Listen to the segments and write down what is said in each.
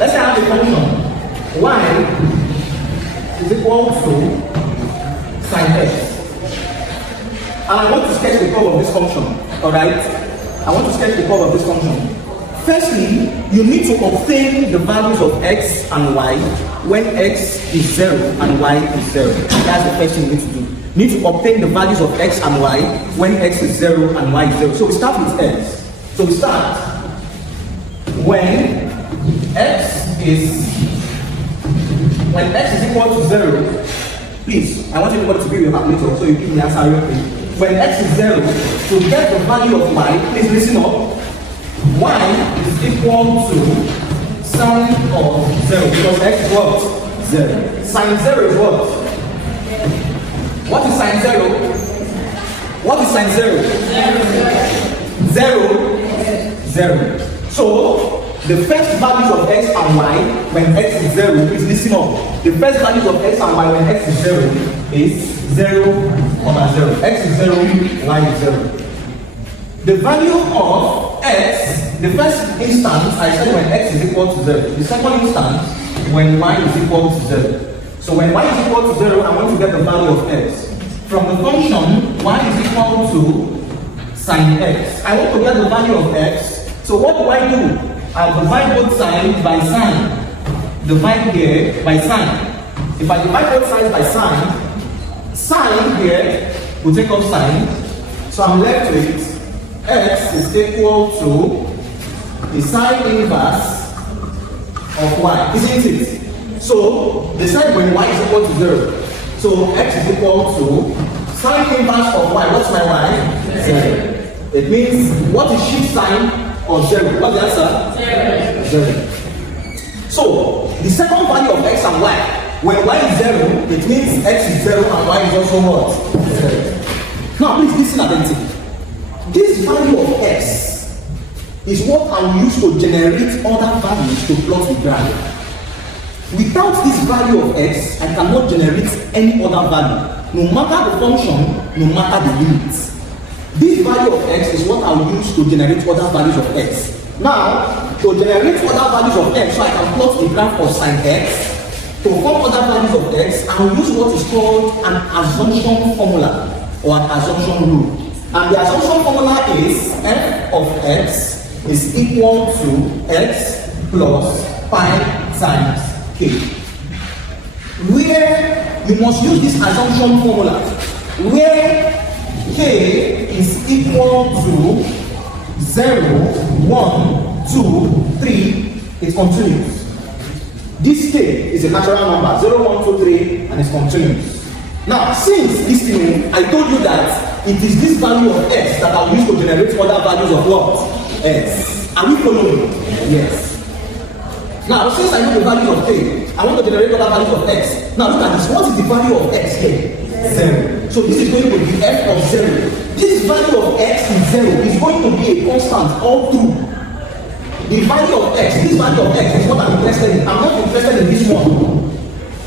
Let's say I have a function y is equal to sine x. And I want to sketch the curve of this function. Alright? I want to sketch the curve of this function. Firstly, you need to obtain the values of x and y when x is 0 and y is 0. That's the first thing you need to do. You need to obtain the values of x and y when x is 0 and y is 0. So we start with x. So we start when x is equal to 0. Please, I want everybody to be with your calculator so you give me the answer real quick. When x is 0, to get the value of y, please listen up. Y is equal to sine of 0 because x is what? 0. Sine 0 is what? What is sine 0? What is sine 0? 0. 0. So, the first values of x and y when x is 0, please listen up. The first values of x and y when x is 0 is 0, 0. X is 0, y is 0. The value of x, the first instance, I said when x is equal to 0. The second instance, when y is equal to 0. So when y is equal to 0, I want to get the value of x. From the function, y is equal to sine x. I want to get the value of x. So what do? I divide both sides by sine. Divide here by sine. If I divide both sides by sine, sine here will take off sine. So I'm left with x is equal to the sine inverse of y, isn't it? So they said when y is equal to 0. So x is equal to sine inverse of y. What's my y? 0. It means what is shift sign of 0? What's the answer? 0. So the second value of x and y, when y is 0, it means x is 0 and y is also what? 0. Now please listen attentively. This value of x is what I will use to generate other values to plot the graph. Without this value of x, I cannot generate any other value, no matter the function, no matter the limits. This value of x is what I will use to generate other values of x. Now, to generate other values of x, so I can plot the graph of sine x, to form other values of x, I will use what is called an assumption formula or an assumption rule. And the assumption formula is f of x is equal to x plus pi times k. Where you must use this assumption formula, where k is equal to 0, 1, 2, 3, it's continuous. This k is a natural number, 0, 1, 2, 3, and it's continuous. Now, since this thing, I told you that it is this value of x that I will use to generate other values of what? X. Are we following? Yes. Now, since I know the value of k, I want to generate other values of x. Now, look at this. What is the value of x here? 0. So this is going to be f of 0. This value of x is 0 is going to be a constant all through. The value of x, this value of x is what I'm interested in. I'm not interested in this one.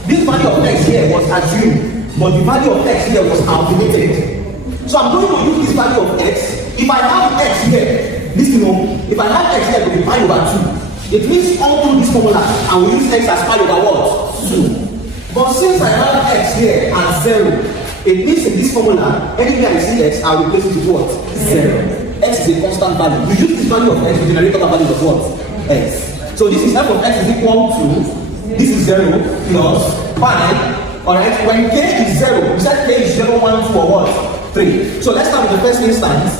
This value of x here was assumed, but the value of x here was calculated. So I'm going to use this value of x. If I have x here, listen up, if I have x here to be pi over 2, it means all through this formula, I will use x as pi over what? 2. But since I have x here as 0, it means in this formula, anything I see x, I will replace it with what? 0. X is a constant value. You use this value of x to generate other values of what? X. So this is f of x is equal to, this is 0 plus pi. Alright, when k is 0, we said k is 0, 1, 2, or what? 3. So let's start with the first instance.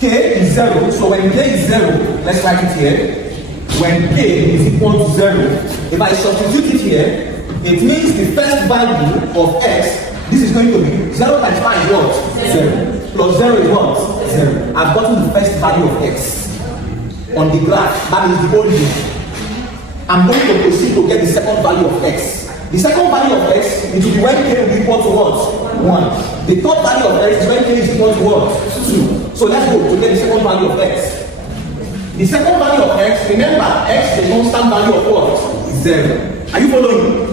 K is 0, so when k is 0, let's write it here. When k is equal to 0, if I substitute it here, it means the first value of x, this is going to be 0 times pi is what? 0. Plus 0 is what? 0. I've gotten the first value of x on the graph, that is the origin. I'm going to proceed to get the second value of x. The second value of x, it will be when k will be equal to what? 1. The third value of x is when k is equal to what? 2. So let's go to get the second value of x. The second value of x, remember, x is a constant value of what? 0. Are you following?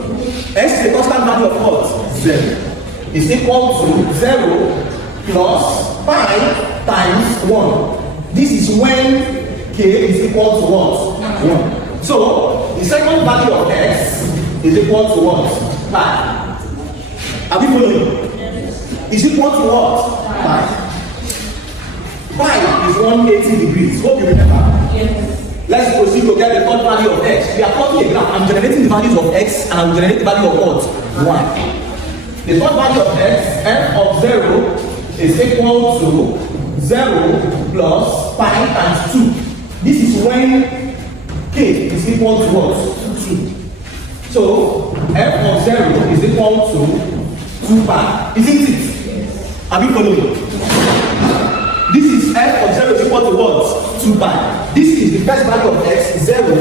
X is a constant value of what? 0. Is equal to 0 plus pi times 1. This is when k is equal to what? 1. So, The second value of x is equal to what? Pi. Are we following? Is equal to what? Pi. Pi is 180 degrees. Hope you remember. Yes. Let's proceed to get the third value of x. We are plotting a graph. I'm generating the values of x and I will generate the value of what? 1. The third value of x, f of 0 is equal to 0 plus pi times 2. This is when k is equal to what? 2. So f of 0 is equal to 2 pi. Isn't it? Are we following? This is f of 0 is equal to what? 2 pi. This is the first value of x, 0.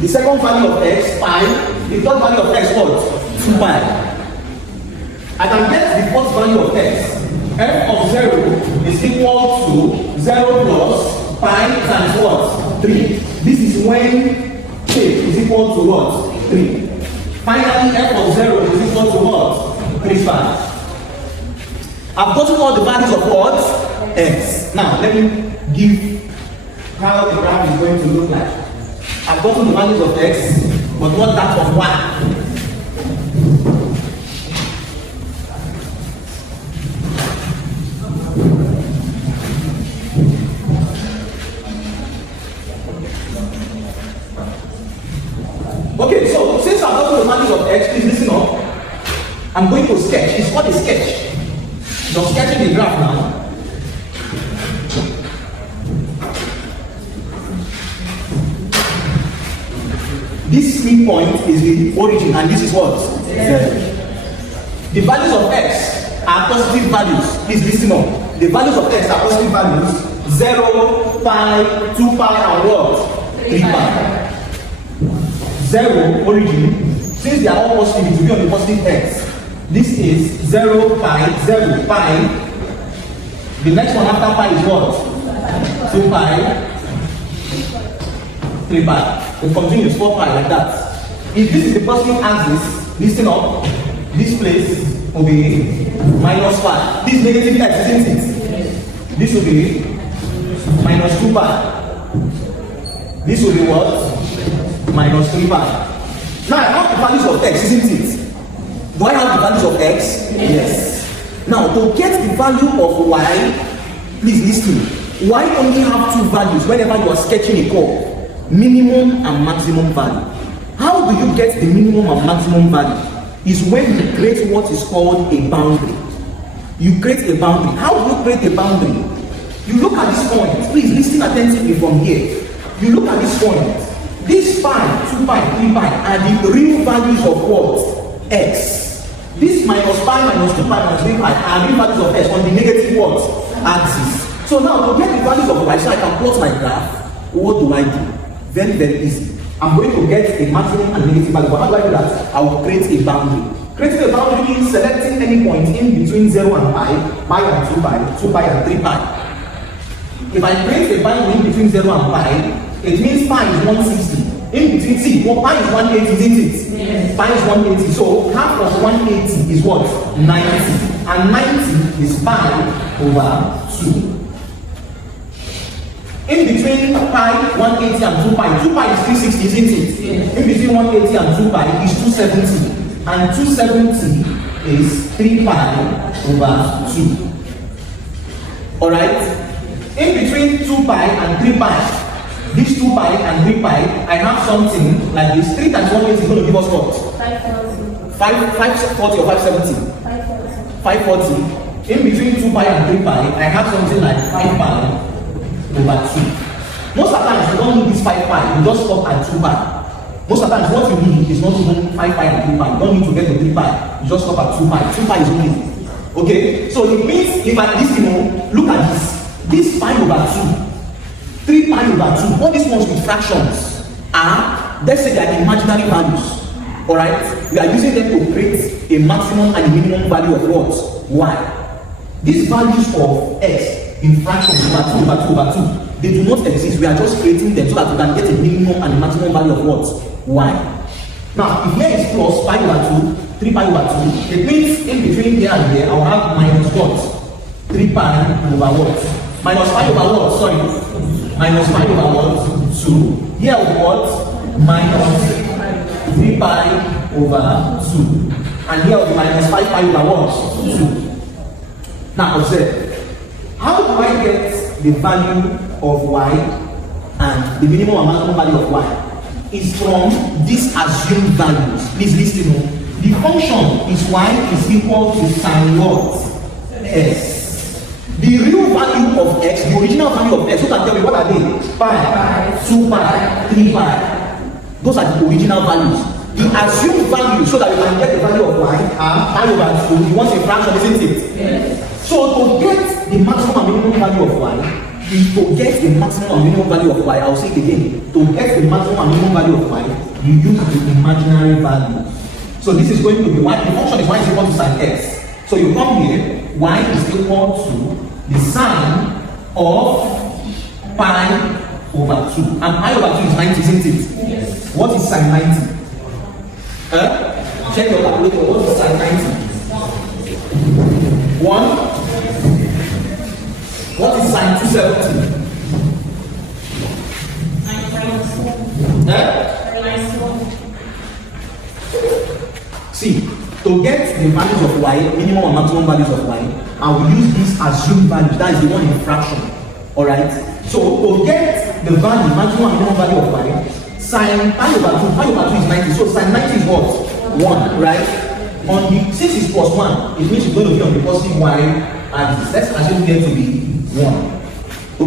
The second value of x, pi. The third value of x, what? 2 pi. I can get the first value of x. F of 0 is equal to 0 plus pi times what? 3. This is when k is equal to what? 3. Finally, f of 0 is equal to what? 3 pi. I've gotten all the values of what? X. Now, let me give how the graph is going to look like. I've gotten the values of x, but not that of y. Okay, so since I've gotten the values of x, please listen up. I'm going to sketch. It's called a sketch. So I'm sketching the graph now. This midpoint is the origin, and this is what? The values of x are positive values. Please listen up. The values of x are positive values. 0, pi, 2 pi, and what? 3 pi. 0, origin. Since they are all positive, it will be on the positive x. This is 0 pi, 0 pi. The next one after pi is what? 2 pi, 3 pi. It continues 4 pi like that. If this is the positive axis, listen up. This place will be minus pi. This negative x, isn't it? This will be minus 2 pi. This will be what? Minus 3 pi. Now I have the values of x, isn't it? Do I have the values of x? Yes. Now to get the value of y, please listen. Y only have two values whenever you are sketching a curve. Minimum and maximum value. How do you get the minimum and maximum value? Is when you create what is called a boundary. You create a boundary. How do you create a boundary? You look at this point. Please listen attentively from here. You look at this point. This pi, 2 pi, 3 pi are the real values of what? X. This minus pi, minus 2 pi, minus 3 pi are real values of x on the negative what? Axis. So now to get the values of y, so I can plot my graph, what do I do? Very, very easy. I'm going to get a maximum and negative value. But how do I do that? I will create a boundary. Creating a boundary means selecting any point in between 0 and pi, pi and 2 pi, 2 pi and 3 pi. If I create a boundary in between 0 and pi, it means pi is 160. In between, see, well, pi is 180, isn't it? Yes. Pi is 180. So half of 180 is what? 90. And 90 is pi over 2. In between pi, 180 and 2 pi, 2 pi is 360, isn't it? Yes. In between 180 and 2 pi is 270. And 270 is 3 pi over 2. Alright? In between 2 pi and 3 pi, this 2 pi and 3 pi, I have something like this. 3 times 180 is going to give us what? 540 or 570? 540. In between 2 pi and 3 pi, I have something like 5 pi over 2. Most of the times you don't need this 5 pi, you just stop at 2 pi. Most of the times what you need is not even 5 pi and 3 pi. You don't need to get the 3 pi, you just stop at 2 pi. 2 pi is only. Okay? So it means if I this, look at this 5 over 2, 3 pi over 2, all these ones with fractions are, let's say they are imaginary values. Alright? We are using them to create a maximum and a minimum value of what? Y. These values of x in fractions over 2, they do not exist. We are just creating them so that we can get a minimum and a maximum value of what? Y. Now, if here is plus pi over 2, 3 pi over 2, it means in between here and here, I will have minus what? 3 pi over what? Minus pi over what? Sorry. Minus pi over what? 2. Here we what? Minus 3 pi over 2. And here will be minus 5 pi over what? 2. Now observe. How do I get the value of y and the minimum and maximum value of y? Is from these assumed values. Please listen. The function is y is equal to sine what? S. The real value of x, the original value of x, who can tell me what are they? Pi, 2 pi, 3 pi. Those are the original values. The assumed value, so that we can get the value of y, are pi over 2. You want a fraction, isn't it? Yes. So to get the maximum and minimum value of y, to get the maximum and minimum value of y, I'll say it again. To get the maximum and minimum value of y, you use the imaginary value. So this is going to be y. The function is y is equal to sine x. So you come here, y is equal to the sine of pi over 2. And pi over 2 is 90, isn't it? Yes. What is sine 90? Check your calculator. What is sine 90? 1. What is sine 270? See, to get the values of y, minimum and maximum values of y, I will use this assumed value. That is the one in fraction. Alright? So to get the value, maximum and minimum value of y, sine pi over 2 is 90. So sine 90 is what? 1, right? Since it's plus 1, it means it's going to be on the positive y axis. Let's assume here to be 1.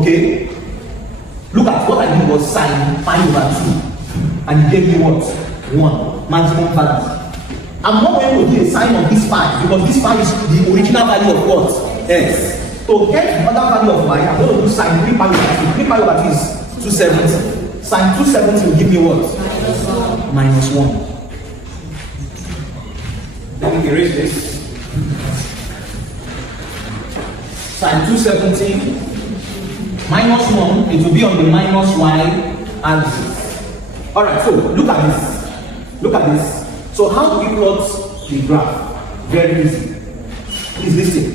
Okay? Look at what I did was sine pi over 2. And it gave me what? 1. Maximum value. I'm not going to do a sign of this pi because this pi is the original value of what? X. To get the other value of y, I'm going to do sine 3 pi over 2. 3 pi over 2 is 270. Sine 270 will give me what? Minus 1. Let me erase this. Sine 270 minus 1, it will be on the minus y axis. Alright, so look at this. Look at this. So how do we plot the graph? Very easy. Please listen.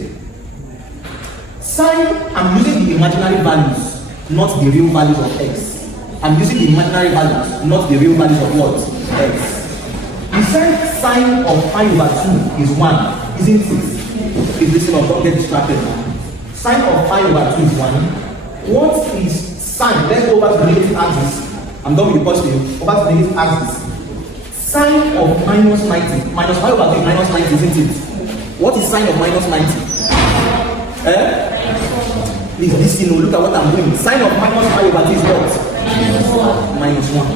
Sine, I'm using the imaginary values, not the real values of x. I'm using the imaginary values, not the real values of what? X. The sine of pi over 2 is 1, isn't it? Please listen up, don't get distracted now. Sine of pi over 2 is 1. What is sine? Let's go over to the negative axis. I'm done with the positive. Over to the negative axis. Sine of minus 90. Minus pi over 2 is minus 90, isn't it? What is sine of minus 90? Please listen, look at what I'm doing. Sine of minus pi over 2 is what? Minus 1.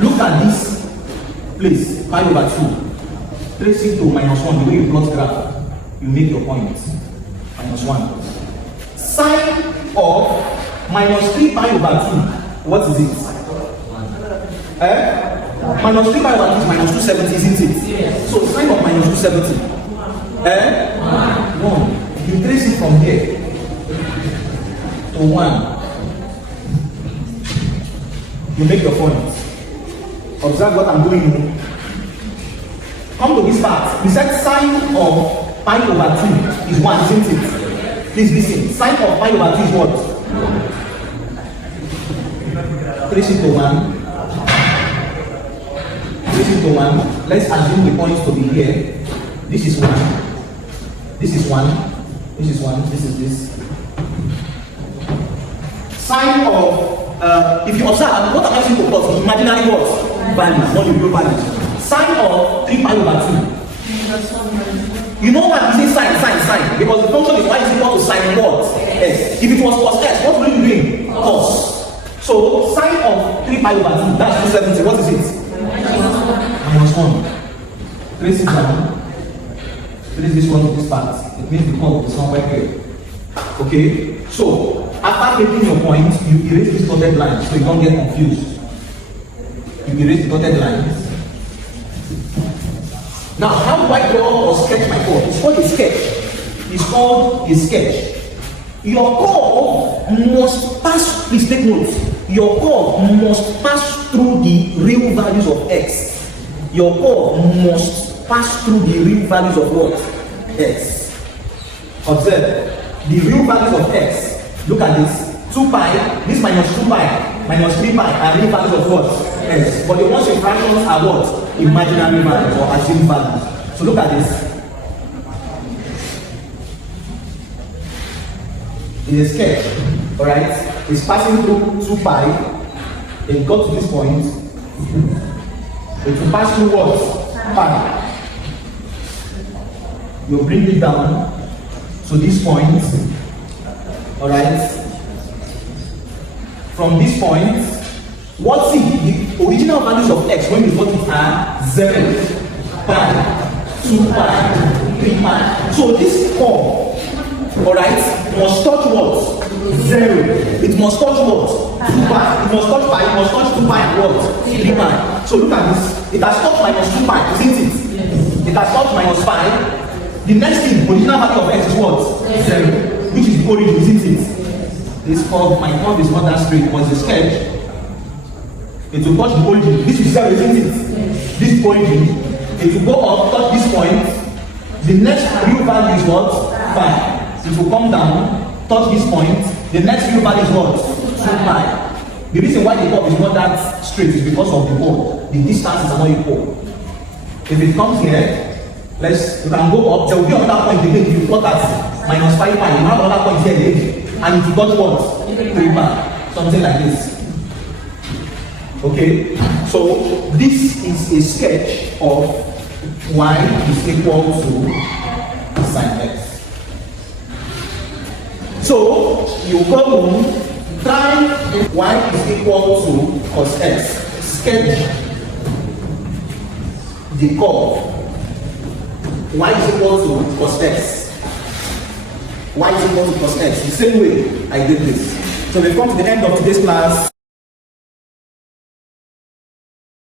Look at this. Please, pi over 2. Trace it to minus 1. The way you plot graph, you make your point. Minus 1. Sine of minus 3 pi over 2. What is it? Minus 3 pi over 2 is minus 270, isn't it? Yes. So sine of minus 270. 1. You trace it from here to 1. You make your point. Observe what I'm doing. Come to this part. We said sine of pi over 2 is 1, isn't it? Please listen. Sine of pi over 2 is what? Trace it to 1. Trace it to 1. Let's assume the points to be here. This is 1. This is 1. This is 1. This is this. Sine of, if you observe, what am I saying to plot? The imaginary what? Values, not the real values. Sine of 3 pi over 2. You know what? You say sine. Because the function is y is equal to sine what? S. If it was cos s, what would you be doing? Cos. So sine of 3 pi over 2, that's 270. What is it? Minus 1. Trace it down. Trace this one to this part. It means the curve is somewhere here. Okay? So, after making your point, you erase this dotted line so you don't get confused. You erase the dotted lines. Now, how do I draw or sketch my curve? It's called a sketch. It's called a sketch. Your curve must pass, please take note. Your curve must pass through the real values of x. Your curve must pass through the real values of what? X. Observe. The real values of x. Look at this. 2 pi, this minus 2 pi, minus 3 pi are real values of what? X. But the ones in fractions are what? imaginary values or assumed values. So look at this. In a sketch, alright, it's passing through 2 pi, it got to this point, it will pass through what? Pi. You bring it down to this point, alright. From this point, what's it? The original values of x when we got it are 0, pi, 2 pi, 3 pi. So this form, alright, must touch what? 0. It must touch what? 2 pi. It must touch pi. It must touch 2 pi and what? 3 pi. So look at this. It has touched minus 2 pi, isn't it? It has touched minus pi. The next thing, original value of x is what? 0. Which is the origin, isn't it? This curve, my curve is not that straight, but it's a sketch. It will touch the origin. This is 0, isn't it? This origin. It will go up, touch this point. The next real value is what? Pi. It will come down, touch this point. The next real value is what? 2 pi. The reason why the curve is not that straight is because of the board. The distances are not equal. If it comes here, you can go up. There will be another point again. You got that minus 5 pi. You have another point here again. And if you got what? 3 pi. Something like this. Okay? So this is a sketch of y is equal to sine x. So you go home, try y is equal to cos x. Sketch the curve. Y is equal to cos x. Y is equal to cos x. The same way I did this. So we come to the end of today's class.